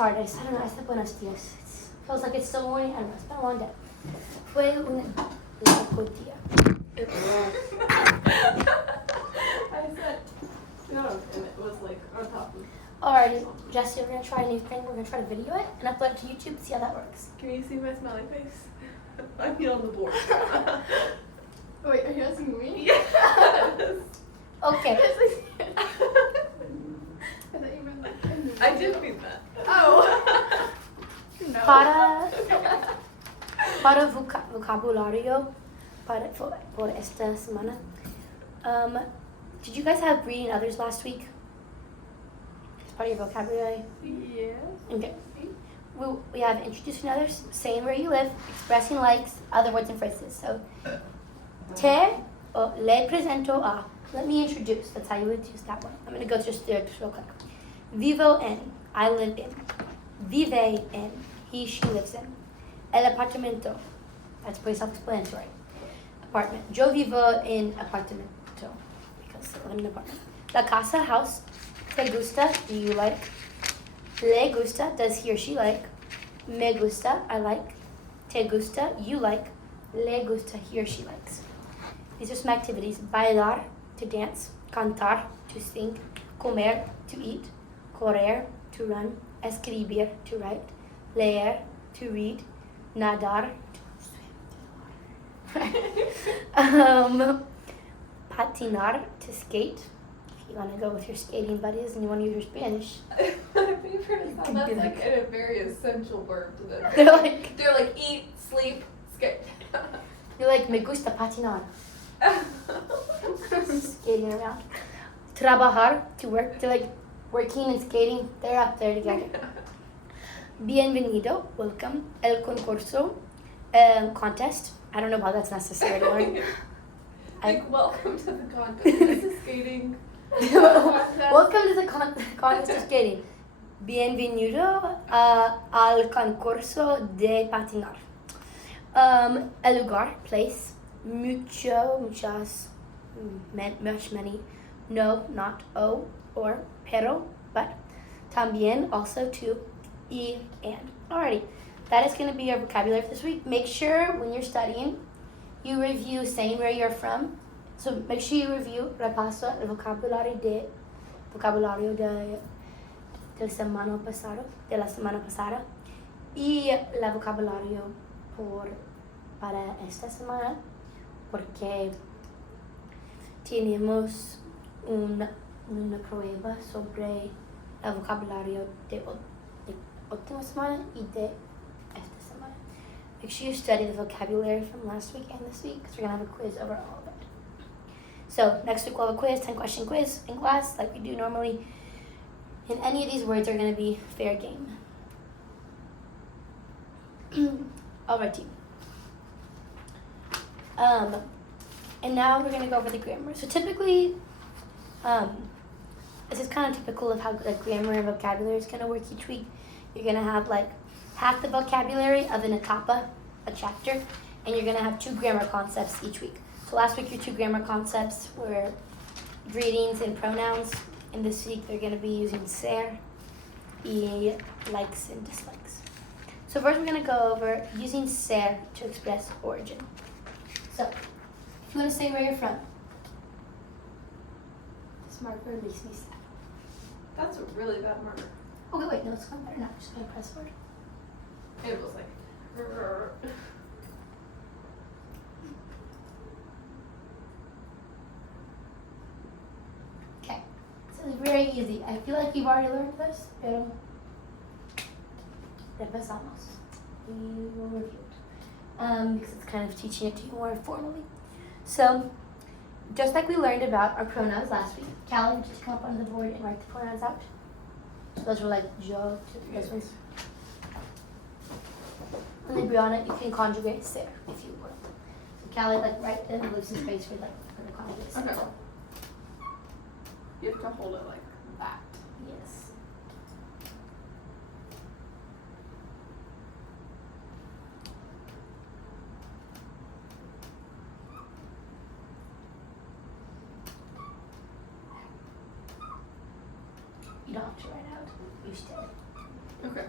tardes. I don't know. I said buenos dias. It feels like it's still morning. I don't know. It's been a long day. Fue un largo día. I said no, and it was like on top of. Alrighty, Jesse, we're gonna try a new thing. We're gonna try to video it and upload it to YouTube to see how that works. Can you see my smiley face? I'm here on the board. Wait, are you asking me? Yes. Okay. I thought you meant like I did mean that. Oh. No. Para vocabulario por esta semana. Did you guys have greeting others last week? It's part of your vocabulary. Yes. Okay. We have introducing others, saying where you live, expressing likes, other words and phrases. So, te o le presento a. Let me introduce. That's how you would use that one. I'm going to go just through it real quick. Vivo en. I live in. Vive en. He, she lives in. El apartamento. That's pretty self-explanatory. Apartment. Yo vivo en apartamento. Because I live in an apartment. La casa, house. Te gusta, do you like? Le gusta, does he or she like? Me gusta, I like. Te gusta, you like. Le gusta, he or she likes. These are some activities. Bailar, to dance. Cantar, to sing. Comer, to eat. Correr, to run. Escribir, to write. Leer, to read. Nadar, to swim. Patinar, to skate. If you want to go with your skating buddies and you want to use your Spanish. That's like a very essential verb to them. They're like eat, sleep, skate. You're like, me gusta patinar. Skating around. Trabajar, to work. They're like working and skating. They're up there together. Bienvenido, welcome. El concurso, contest. I don't know how that's necessary to learn. Like, welcome to the contest. This is skating. Welcome to the contest of skating. Bienvenido al concurso de patinar. El lugar, place. Muchas, much, many. No, not, o, or, pero, but. También, also, to, y, and. Alrighty, that is going to be your vocabulary for this week. Make sure when you're studying, you review saying where you're from. So make sure you review, repaso el vocabulario de la semana pasada y el vocabulario para esta semana, porque tenemos una prueba sobre el vocabulario de última semana y de esta semana. Make sure you study the vocabulary from last week and this week, because we're going to have a quiz over all of it. So next week we'll have a quiz, 10-question quiz in class, like we do normally. And any of these words are going to be fair game. Alrighty. And now we're going to go over the grammar. So typically, this is kind of typical of how the grammar and vocabulary is going to work each week. You're going to have like half the vocabulary of an etapa, a chapter, and you're going to have 2 grammar concepts each week. So last week your 2 grammar concepts were greetings and pronouns, and this week they're going to be using ser, y, likes and dislikes. So first we're going to go over using ser to express origin. So if you want to say where you're from, this marker makes me sad. That's a really bad marker. Okay, wait, no, it's going better now. I'm just going to press forward. It was like. Okay, so it's very easy. I feel like you've already learned this, pero repasamos. We will review it because it's kind of teaching it to you more formally. So, just like we learned about our pronouns last week, Callie, just come up on the board and write the pronouns out. So those were like yo, those ones. And then Brianna, you can conjugate ser if you want. So Callie, like write the ellipsis space for the conjugate ser. Okay. You have to hold it like that. Yes. You don't have to write out. You stay. Okay.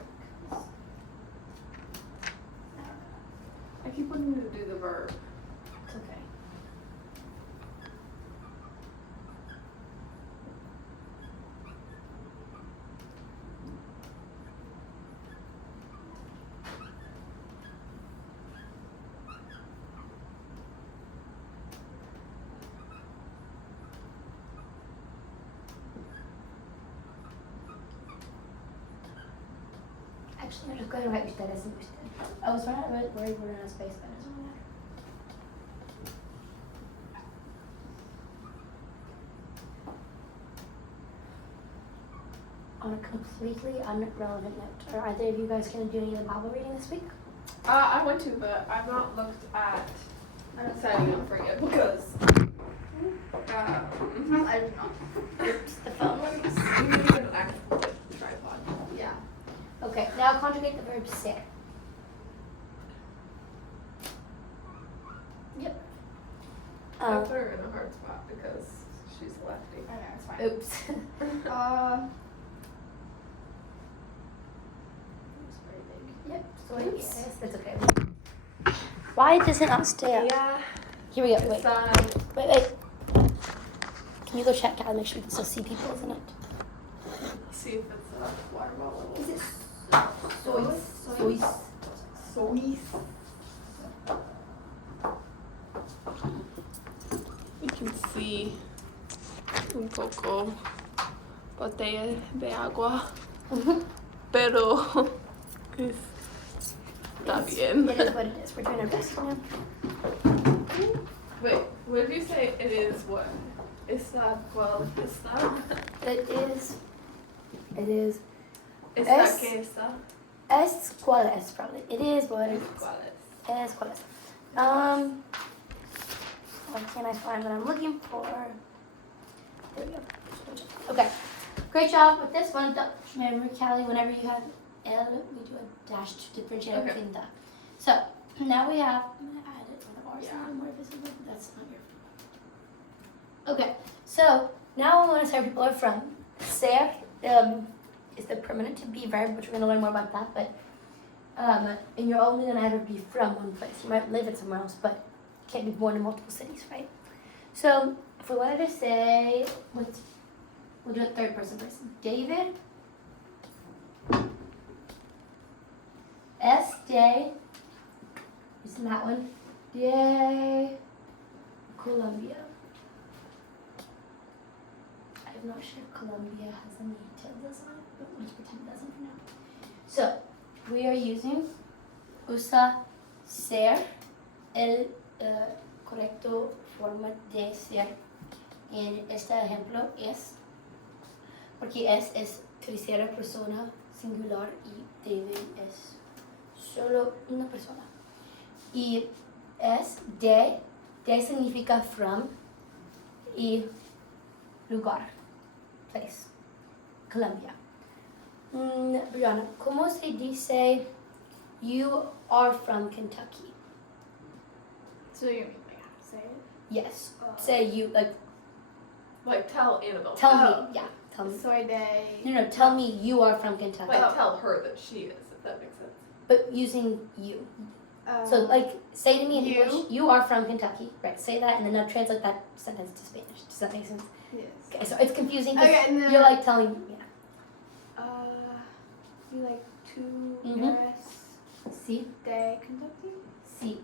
I keep wanting to do the verb. It's okay. Actually, I'm just going to write ustedes and usted. I was trying to write word in a space, but it doesn't matter. On a completely unrelevant note, are either of you guys going to do any of the Bible reading this week? I went to, but I've not looked at setting up for it because. I don't know. Oops, the phone works. You need an actual tripod. Yeah. Okay, now conjugate the verb ser. Yep. I put her in a hard spot because she's a lefty. I know, it's fine. Oops. It's very big. Yep. So Oops. yes, that's okay. Why does it not stay up? Yeah. Here we go. It's Wait. Can you go check out and make sure you can still see people, isn't it? see if it's a water bottle. Is it Soy. Soy. You can see un poco botella de agua, pero está bien. It is what it is. We're doing our best now. Wait, what did you say? It is what? Está cual está? It is. It's Está Es- que está? cuál es probably. It is what it is. ¿Cuál es? Es cuál es. What can I find that I'm looking for? There we go. Okay. Great job with this one. Remember, Callie, whenever you have L, we do a dash to differentiate Okay. between the. So now we have. I'm gonna add it when the R's Yeah. a little more visible. But that's not your. Okay. So now we want to say where people are from. Ser is the permanent to be verb, which we're gonna learn more about that. But and you're only gonna ever be from one place. You might live in somewhere else, but you can't be born in multiple cities, right? So if we wanted to say, we'll do a third person. David S.J. Isn't that one? De Colombia. I'm not sure if Colombia has any tildes on it, but we'll just pretend it doesn't for now. So we are using usa ser, el correcto forma de ser. En este ejemplo es, porque es tercera persona singular y David es solo una persona. Y es de significa from y lugar, place, Colombia. Brianna, ¿cómo se dice you are from Kentucky? So you mean like how to say it? Yes. Say you, like, Like tell Annabelle. tell Oh. me, yeah, tell me. Soy de. No, tell me you are from Kentucky. Like tell her that she is, if that makes sense. But using you. So, like, say to me in you? English, you are from Kentucky. Right, say that, and then now translate that sentence to Spanish. Does that make sense? Yes. Okay, so it's confusing because Okay, and then- you're like telling, yeah. You like two Mhm. eres See? de Kentucky? See.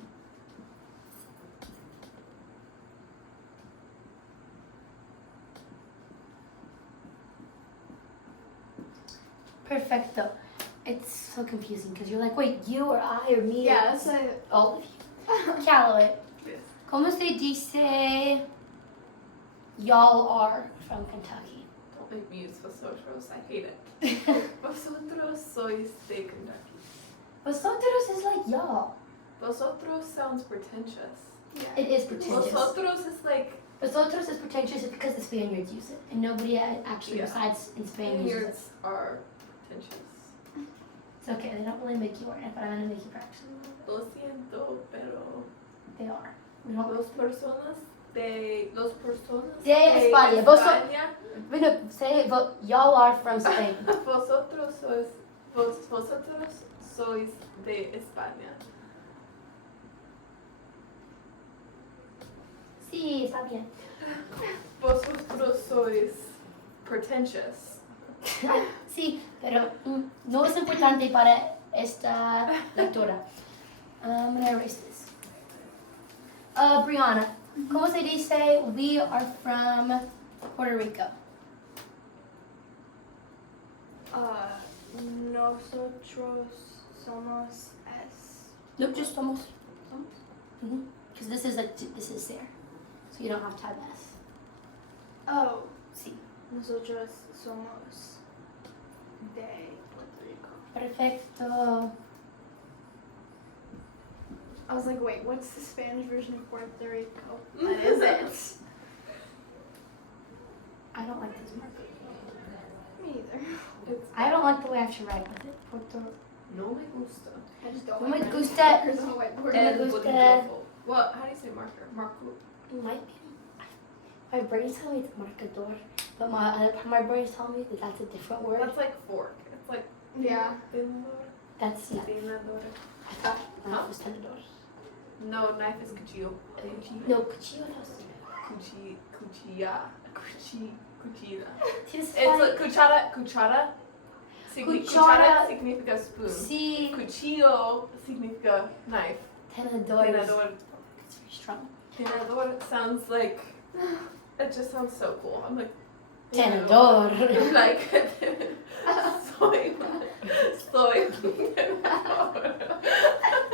Perfecto. It's so confusing because you're like, wait, you or I or me? Yeah, or that's what. all of you. Calloway. Yes. ¿Cómo se dice y'all are from Kentucky? Don't make me use vosotros. I hate it. Vosotros sois de Kentucky. Vosotros is like y'all. Vosotros sounds pretentious. Yeah. It is pretentious. Vosotros is like Vosotros is pretentious because the Spaniards use it. And nobody actually Yeah. besides in Spain uses it. Spaniards are pretentious. It's okay, they don't really make you learn it, but I'm gonna make you practice a little bit. Lo siento, pero They are. We don't los personas de España. España. Bueno, say y'all are from Spain. Vosotros sois Vosotros sois de España. Sí, está bien. Vosotros sois pretentious. Sí, pero no es importante para esta lectura. I'm gonna erase this. Brianna, ¿cómo se dice we are from Puerto Rico? Nosotros somos es. No, just somos. Because this is there, so you don't have to have S. Oh, Sí. nosotros somos de Puerto Rico. Perfecto. I was like, wait, what's the Spanish version of Puerto Rico? That is it. I don't like this marker. Me either. I don't like the way I have to write with it. Puerto. No me gusta. I just don't No like me writing gusta- markers on a whiteboard. El El gusta- bolígrafo. What? How do you say marker? Marco. It might be. My brain's telling me it's marcador, but my other part of my brain's telling me that that's a different word. That's like fork. It's like Yeah. tenedor. That's yeah. Tenedor. I thought that was tenedor. No, knife is cuchillo. Cuchillo. No, cuchillo no. Cuchilla. Cuchilla. See, this is It's funny. a cuchara. Cuchara. Cuchara. Cuchara significa spoon. Sí, Cuchillo significa knife. tenedor. Tenedor. It's very strong. Tenedor sounds like. It just sounds so cool. I'm like. Tenedor. I'm like. soy.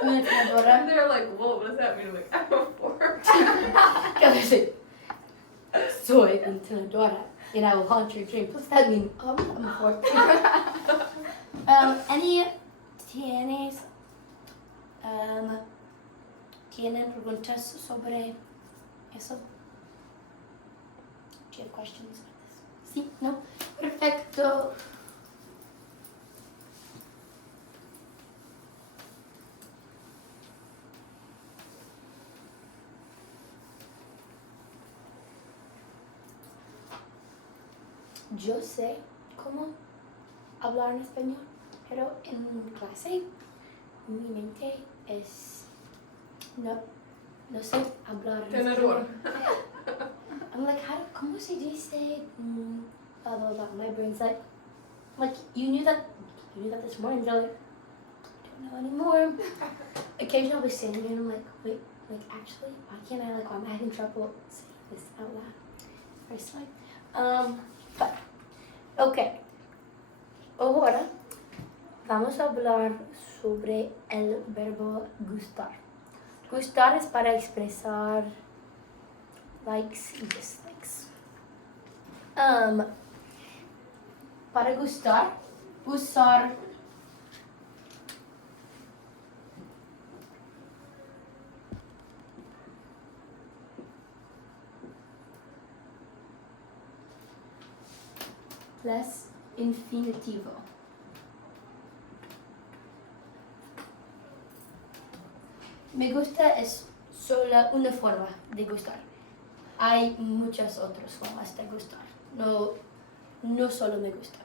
Una And tenedora. they're like, whoa, what does that mean? I'm like, I'm a fork. ¿Qué decir? Soy una tenedora, and I will haunt your dreams. What's that mean? I'm a fork. ¿Tienen preguntas sobre eso? Do you have questions about this? Sí, no. Perfecto. Yo sé cómo hablar en español, pero en clase mi mente es no sé hablar en Tenedor. español. I'm like, ¿cómo se dice? Blah, blah, blah. My brain's like you knew that this morning. They're like, I don't know anymore. Occasionally I'll be saying it and I'm like, wait, actually, why can't I, I'm having trouble saying this out loud. It's very silly. But, okay. Ahora vamos a hablar sobre el verbo gustar. Gustar es para expresar likes y dislikes. Para gustar, usar plus infinitivo. Me gusta es solo una forma de gustar. Hay muchas otras formas de gustar. No solo me gusta.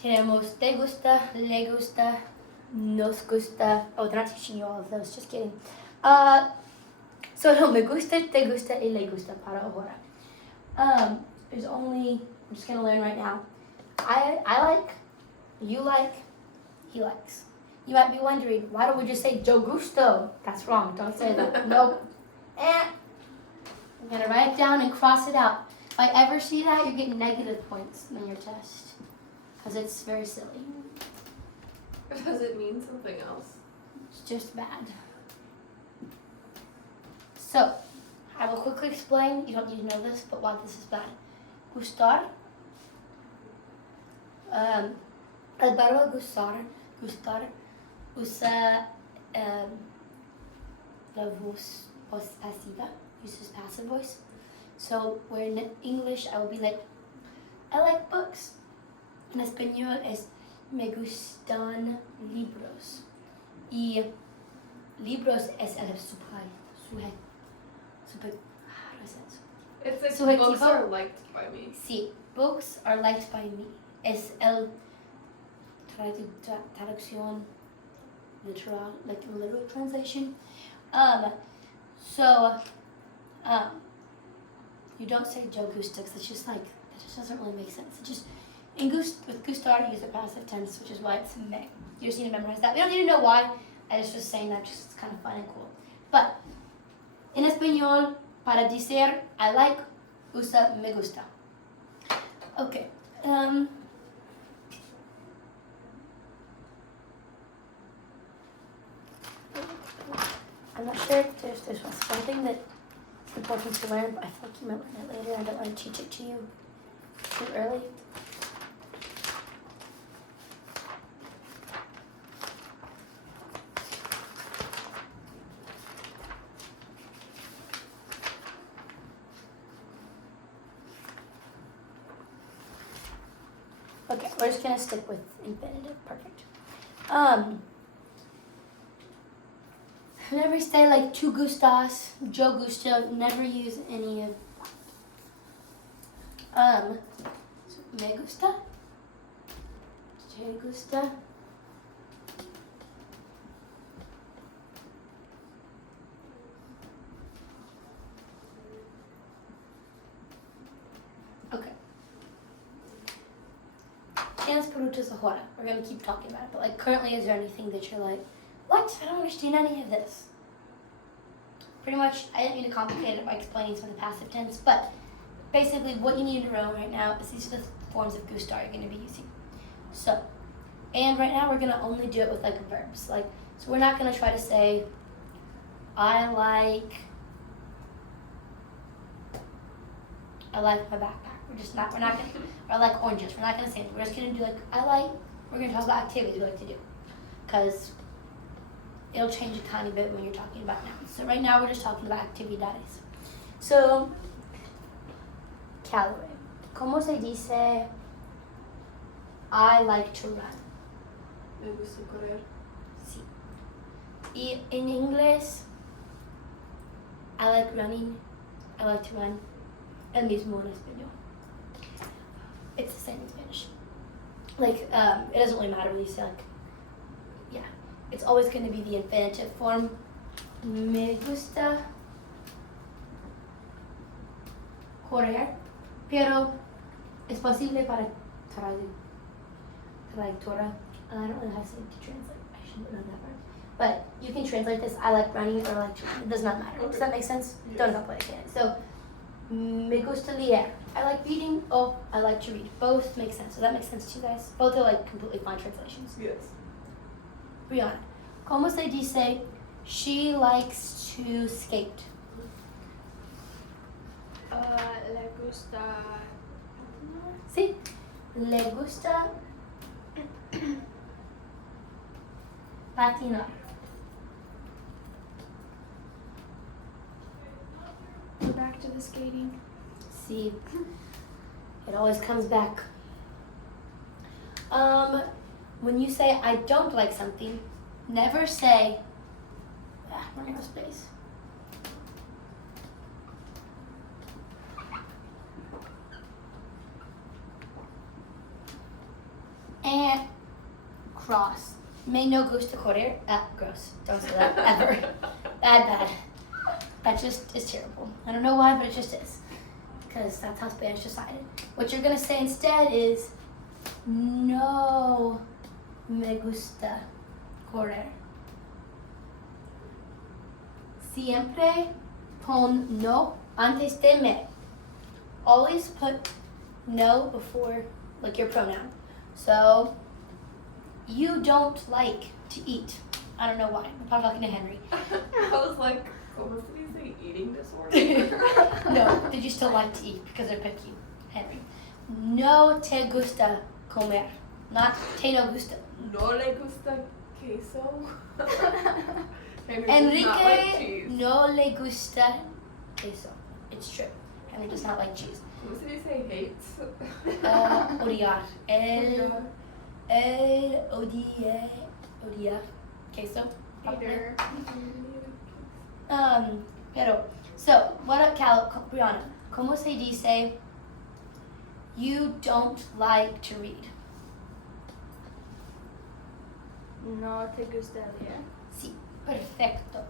Tenemos te gusta, le gusta, nos gusta. Oh, they're not teaching you all of those, just kidding. Solo me gusta, te gusta y le gusta para ahora. There's only, I'm just gonna learn right now. I like, you like, he likes. You might be wondering, why don't we just say yo gusto? That's wrong, don't say that. Nope. I'm gonna write it down and cross it out. If I ever see that, you're getting negative points on your test. Because it's very silly. Does it mean something else? It's just bad. So, I will quickly explain. You don't need to know this, but why this is bad. Gustar. El verbo gustar usa la voz pasiva, uses passive voice. So, where in English I will be like, I like books. En español es me gustan libros. Y libros es el sujeto. It's like Subjetivo. books are liked by me. Sí, books are liked by me. es el traducción literal, like literal translation. So you don't say yo gusta, 'cause it's just like, that just doesn't really make sense. It just, with gustar, you use the passive tense, which is why it's me. You just need to memorize that. We don't need to know why. I just was saying that just it's kind of fun and cool. But en español, para decir I like, usa me gusta. Okay. I'm not sure if there's something that is important to learn, but I feel like you might learn it later. I don't want to teach it to you too early. Okay, we're just gonna stick with infinitive. Perfect. Never say like tu gustas, yo gusto. Never use any of. Me gusta. Te gusta. Okay. Tienes preguntas ahora. We're gonna keep talking about it, but like currently, is there anything that you're like, what? I don't understand any of this. Pretty much, I didn't mean to complicate it by explaining some of the passive tense, but basically what you need to know right now is these are the forms of gustar you're going to be using. So, and right now we're going to only do it with like verbs. Like, so we're not going to try to say, I like my backpack. We're not going to, or I like oranges. We're not going to say it. We're just going to do like, we're going to talk about activities we like to do. Because it'll change a tiny bit when you're talking about nouns. So right now we're just talking about actividades. So, Callaway. ¿Cómo se dice I like to run? Me gusta correr. Sí. Y en inglés, I like running, I like to run. El mismo en español. It's the same in Spanish. Like, it doesn't really matter what you say, like, yeah. It's always going to be the infinitive form. Me gusta correr, pero es posible para traductora. I don't really have to translate. I shouldn't know that word. But you can translate this, I like running or I like to run. It does not matter. Does that make sense? Yes. Don't know what I can. So, me gusta leer. I like reading. Oh, I like to read. Both make sense. So that makes sense to you guys? Both are like completely fine translations. Yes. Brianna, ¿cómo se dice she likes to skate? Le gusta. Sí. Le gusta patinar. We're back to the skating. See, it always comes back. When you say I don't like something, never say, running out of space. And cross. Me no gusta correr. Gross. Don't say that ever. Bad. That just is terrible. I don't know why, but it just is. Because that's how Spanish decided. What you're going to say instead is, no me gusta correr. Siempre pon no antes de me. Always put no before like your pronoun. So, you don't like to eat. I don't know why. I'm probably talking to Henry. I was like, ¿cómo se dice eating disorder? No, did you still like to eat because they're picky, Henry? No te gusta comer. Not te no gusta. No le gusta queso. Henry does not like Enrique cheese. no le gusta queso. It's true. Henry does not like cheese. ¿Cómo se dice hates? Odiar. El odiar queso. Hater. Pero, so, what up, Brianna? ¿Cómo se dice You don't like to read. No te gusta leer. Sí, perfecto.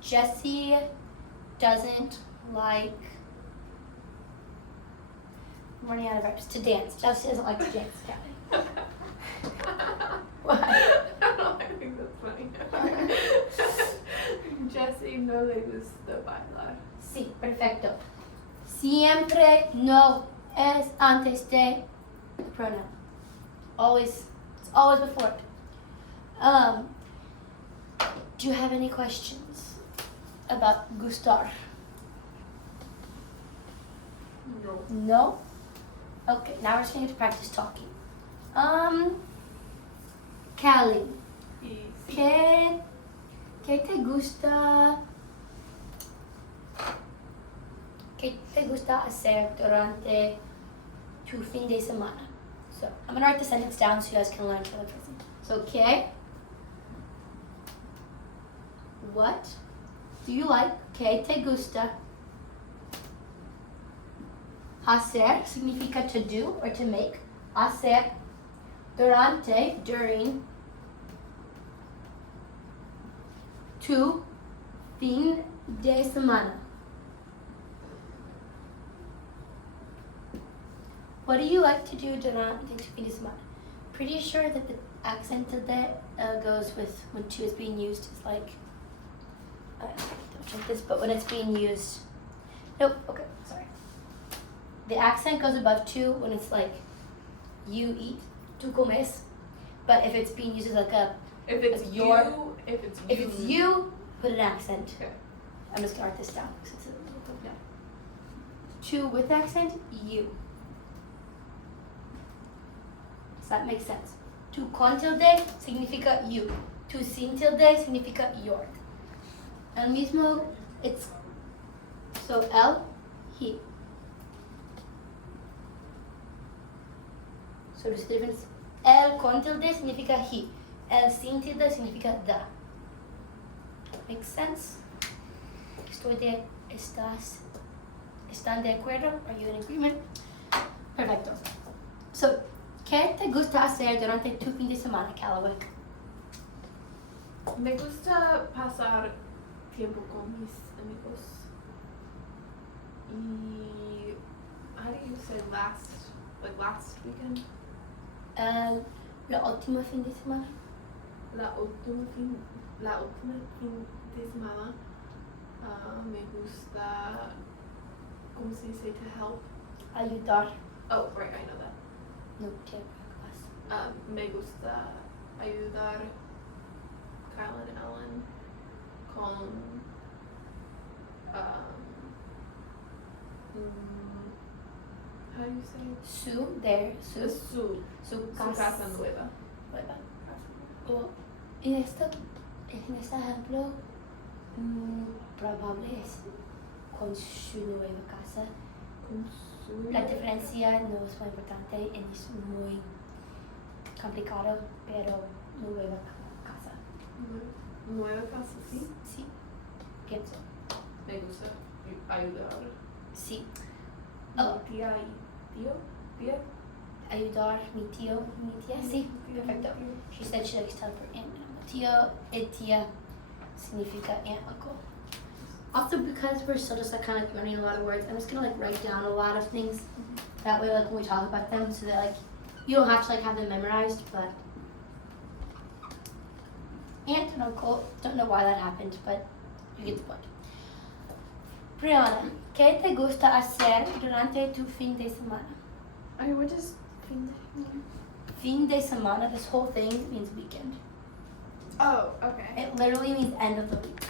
Jessie doesn't like. I'm running out of verbs. To dance. Jessie doesn't like to dance. Callie. What? I don't know, I think that's funny. Jessie no le gusta bailar. Sí, perfecto. Siempre no es antes de the pronoun. Always, it's always before it. Do you have any questions about gustar? No. No? Okay, now we're just going to practice talking. Callie, Y sí. ¿qué te gusta? ¿Qué te gusta hacer durante tu fin de semana? So, I'm going to write the sentence down so you guys can learn each other person. So, ¿qué? What do you like? ¿Qué te gusta? Hacer significa to do or to make. Hacer. Durante, during. Tu fin de semana. What do you like to do durante tu fin de semana? Pretty sure that the accent of that goes with when to is being used. It's like, don't check this, but when it's being used. Nope, okay, sorry. The accent goes above to when it's like you eat, tu comes. But if it's being used as like a, If it's If you, you're- if it's you. if it's you, put an accent. Okay. I'm just gonna write this down because it's a little tough now. To with accent, you. Does that make sense? Tu con tilde significa you. Tu sin tilde significa your. El mismo, it's so él, he. So there's a difference. El con tilde significa he. El sin tilde significa the. Makes sense? ¿Están de acuerdo? Are you in agreement? Perfecto. So, ¿qué te gusta hacer durante tu fin de semana, Callaway? Me gusta pasar tiempo con mis amigos. Y how do you say last weekend? La última fin de semana. La última fin de semana me gusta, ¿cómo se dice? To help. Ayudar. Oh, right, I know that. No te preocupes. Me gusta ayudar Kyle and Ellen con how do you say? Su casa nueva. Nueva. O en este ejemplo, probable es con su nueva casa. Con su La diferencia no es muy importante y es muy complicado, pero nueva casa. nueva casa, sí. Sí, pienso. Me gusta ayudar. Sí. Mi Oh, tía y tía. ayudar mi tío y mi tía. Sí, perfecto. She said she likes to help her aunt and uncle. Tío y tía significa aunt, uncle. Also, because we're still just like kind of like learning a lot of words, I'm just gonna like write down a lot of things. That way, like when we talk about them, so that like you don't have to like have them memorized, but aunt and uncle, don't know why that happened, but you get the point. Brianna, ¿qué te gusta hacer durante tu fin de semana? Okay, what does fin de mean? Fin de semana, this whole thing means weekend. Oh, okay. It literally means end of the week.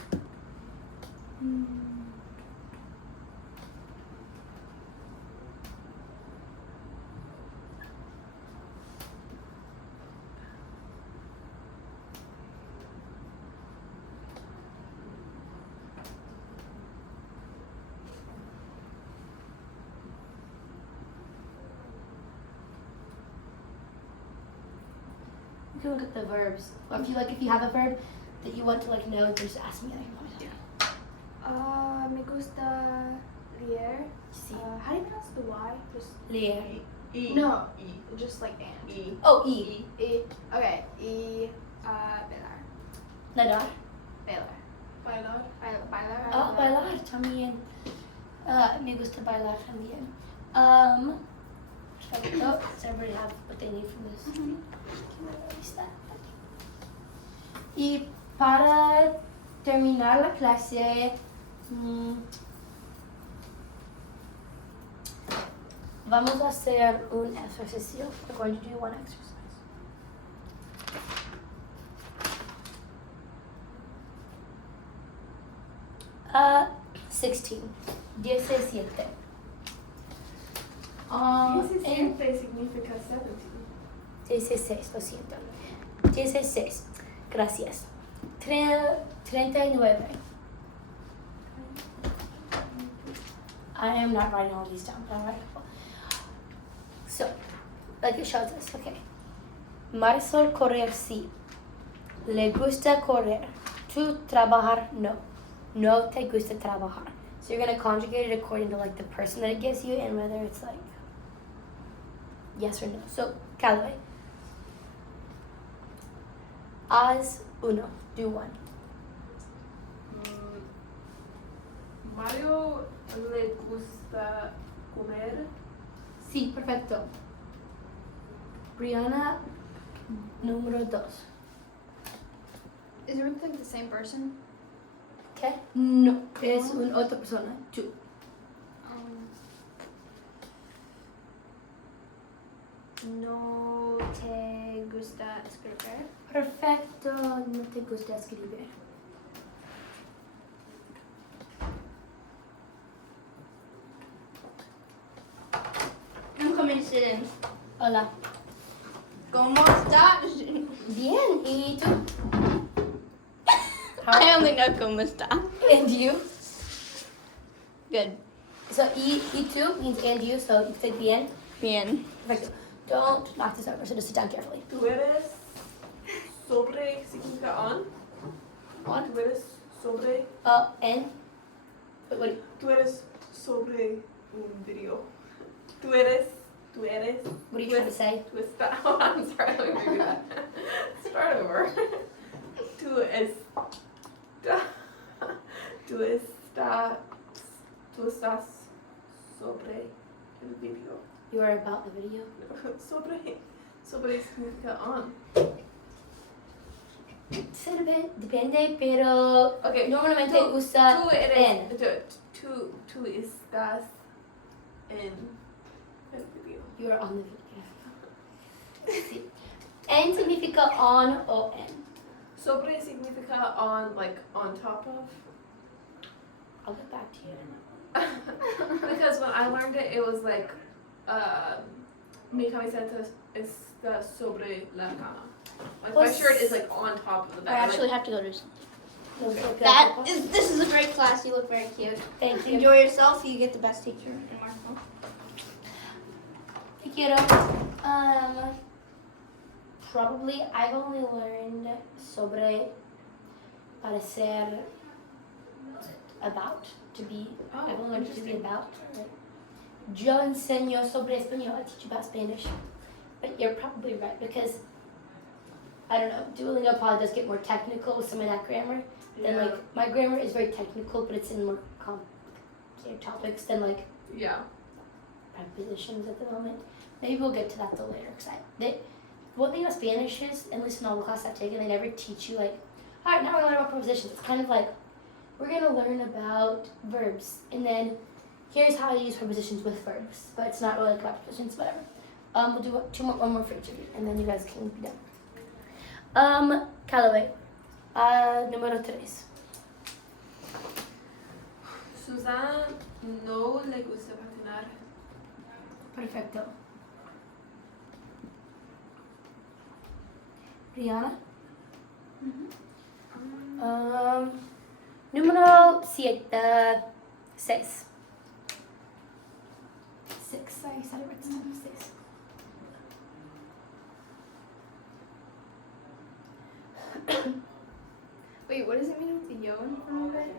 You can look at the verbs. Or if you have a verb that you want to like know, just ask me. I can always tell you. Me gusta leer. Sí. How do you pronounce the Y? Just Leer. E. No. E. just like and. E. Oh, y. E. Okay. E. Bailar. Nadar. Bailar. Bailar. Bailar. Ah, bailar también. Me gusta bailar también. Perfecto. Does everybody have what they need from this? Mhm. Y para terminar la clase, vamos a hacer un ejercicio. We're going to do one exercise. 16. 17. 17 significa 17. 16, lo siento. 16. Gracias. 39. I am not writing all these down, but I'll write them all. So, like it shows us, okay. Marisol correr sí. Le gusta correr. Tú trabajar no. No te gusta trabajar. So you're going to conjugate it according to like the person that it gives you and whether it's like yes or no. So, Callaway. Haz uno. Do one. Mario le gusta comer. Sí, perfecto. Brianna, número 2. Is it like the same person? ¿Qué? No, es una otra persona. Tú. No te gusta escribir. Perfecto, no te gusta escribir. I'm coming in. Hola. ¿Cómo estás? Bien, ¿y tú? I only know cómo está. And you? Good. So, y tú means and you, so you say bien. Bien. Perfecto. Don't knock this over, so just sit down carefully. Tú eres sobre significa on. On. Tú eres sobre. And? What? Tú eres sobre un video. Tú eres. What are you trying to say? Tú estás. Oh, I'm sorry. Let me redo that. Start over. Tú estás sobre el video. You are about the video. Sobre significa on. Se depende, pero Okay. normalmente Tú usa eres. en. Tú estás en el video. You are on the video. Sí. En significa on o en. Sobre significa on, like on top of. I'll get back to you. Because when I learned it, it was like, mi camiseta está sobre la cama. Like my shirt is like on top of the bed. I actually have to go do something. Those look This is a great class. You look very cute. Thank you. Enjoy yourself. You get the best teacher in Marco. Te quiero. Probably I've only learned sobre parecer about to be. Oh, I've only learned to be interesting. about. Yo enseño sobre español. I teach about Spanish. But you're probably right because I don't know. Duolingo probably does get more technical with some of that grammar. Then Yeah. like my grammar is very technical, but it's in more complicated topics than like Yeah. prepositions at the moment. Maybe we'll get to that though later. One thing about Spanish is, at least in all the classes I've taken, they never teach you like, all right, now we're gonna learn about prepositions. It's kind of like, we're gonna learn about verbs, and then here's how to use prepositions with verbs. But it's not really like about prepositions, whatever. We'll do one more for each of you, and then you guys can be done. Callaway, número 3. Susana no le gusta patinar. Perfecto. Rihanna? Número 7. 6. 6. Sorry, I said it right this time. 6. Wait, what does it mean with the yo in front of it?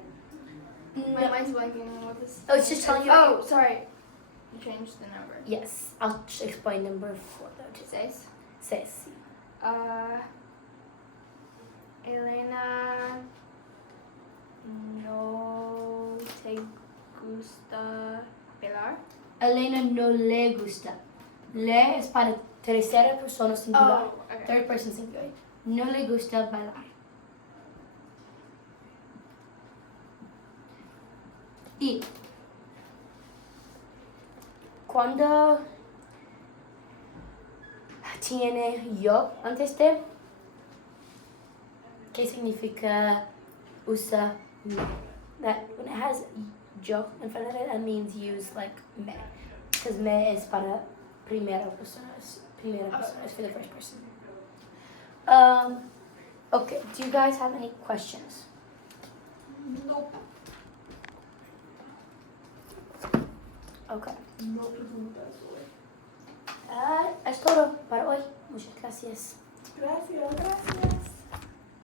My No. mind's blanking on what this. Oh, it's just telling you- Oh, sorry. You changed the number. Yes, I'll explain number 4 though. Too. Seis. Says. Elena, no te gusta bailar. Elena no le gusta. Le es para tercera persona singular. Oh, okay. Third person singular. No le gusta bailar. Y cuando tiene yo antes de, ¿qué significa usa me? That when it has yo in front of it, that means use like me. Because me es para primera persona. Primera persona is for the first person. Okay, do you guys have any questions? Nope. Okay. No preguntas, güey. Es todo para hoy. Muchas gracias. Gracias, gracias.